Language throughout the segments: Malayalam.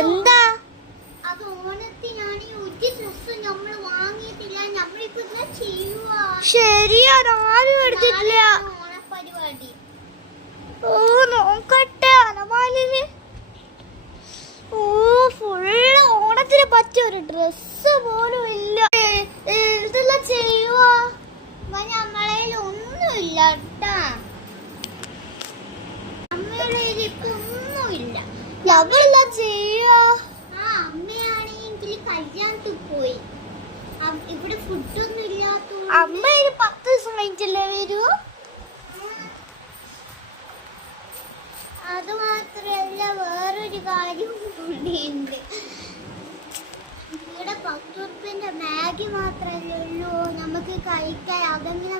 എന്താ അത് ഓണത്തിനാണ് ഒരു ഡ്രസ് നമ്മൾ വാങ്ങിയിട്ടില്ല. നമ്മളിപ്പോ എന്താ ചെയ്യുവാ? ശരിയാണ്, ആരും എടുത്തിട്ടില്ല. ഓണപരിപാടി ഓ നോക്കട്ടെ അലമാരില്. ഓ ഫുള്ള് ഓണത്തിന് പറ്റിയ ഒരു ഡ്രസ് പോലും ഇല്ല. എന്തെല്ലാം ചെയ്യുവാ? നമ്മളെ ഒന്നുമില്ല കേട്ടാ. അമ്മയുടെ ഇപ്പൊ ഒന്നുമില്ല. ഞങ്ങളെല്ലാം ചെയ്യുവാ? അമ്മയാണെങ്കിൽ കല്യാണത്തിൽ പോയി. ഇവിടെ ഫുഡൊന്നും ഇല്ലാത്ത അമ്മ 10 ദിവസം കഴിഞ്ഞിട്ടല്ലേ വരൂ? അത് മാത്രല്ല വേറൊരു കാര്യം കൂടിയുണ്ട്. ഇവിടെ 10 ഉറുപ്പിന്റെ മാഗി മാത്രല്ലേ ഉള്ളൂ നമുക്ക് കഴിക്കാൻ. അതെങ്ങനെ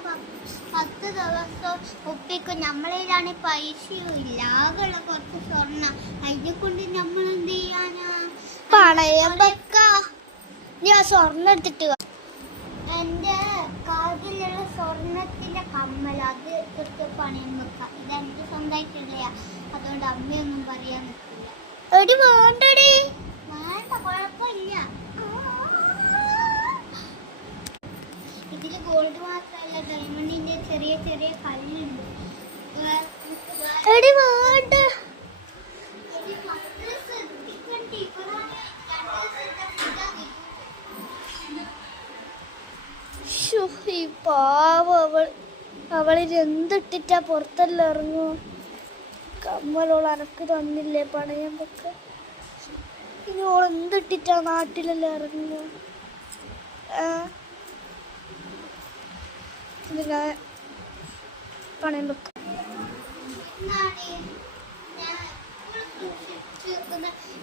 10 ദിവസം ഒപ്പിക്കും? നമ്മളതിലാണ് പൈസയും ഇല്ല. ആകെയുള്ള കുറച്ച് സ്വർണ്ണം. അതിനെ കൊണ്ട് നമ്മൾ എന്ത് ചെയ്യാനാ? പണയം വെക്കാ. ഞാൻ സ്വർണ്ണം എടുത്തിട്ട് എന്റെ കാതിലുള്ള സ്വർണത്തിന്റെ കമ്മൽ അത് എടുത്ത് പണയം വെക്കാം. ഇതെനിക്ക് സ്വന്തമായിട്ടില്ല. അതുകൊണ്ട് അമ്മയൊന്നും പറയാൻ നിൽക്കില്ല. എടി വേണ്ടടി. വേണ്ട, കുഴപ്പമില്ല. ഇതില് ഗോൾഡ് മാത്രമല്ല, ഡയമണ്ടിന്റെ ചെറിയ ചെറിയ കല്ലുണ്ട്. എടി വേണ്ട. ഈ പാവ അവളിൽ എന്തിട്ടിട്ടാ പുറത്തെല്ലാം ഇറങ്ങുമോ? കമ്മലോൾ അനക്ക് തന്നില്ലേ പണയം വെക്ക. ഇനി ഓൾ എന്തിട്ടിട്ടാ നാട്ടിലെല്ലാം ഇറങ്ങുമോ? ഞാൻ പണയം വെക്ക.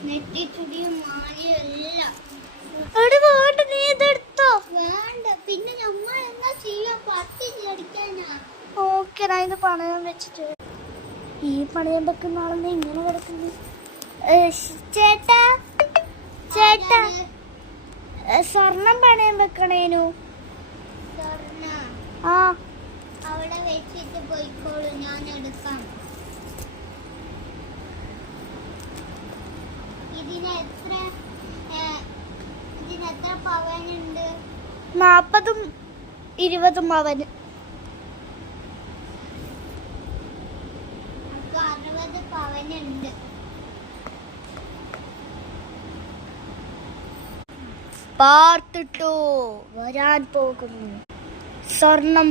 നെറ്റിച്ചുടിയും മാലയും എല്ലാം വേണ്ട, നീ ഇതെടുത്തോ? വേണ്ട. പിന്നെ നമ്മ എന്താ ചെയ്യാ? പട്ടി അടിക്കാനാ. ഓക്കെ, ഞാൻ ഇത് പണയം വെച്ചിട്ട്. ഈ പണയം വെക്കുന്ന ആളെന്താ ഇങ്ങനെ കിടക്കുന്നു? ചേട്ടാ ചേട്ടാ, സ്വർണം പണയം വെക്കണേനു. സ്വർണ്ണ ആ അവിടെ വെച്ചിട്ട് പോയിക്കോളൂ, ഞാൻ എടുക്കാം. ഇതിനെത്ര പവനുണ്ട്? 40ഉം 20ഉം അവന്. 60 പവനുണ്ട്. പാർത്തിട്ടോ വരാൻ പോകുന്നു സ്വർണം.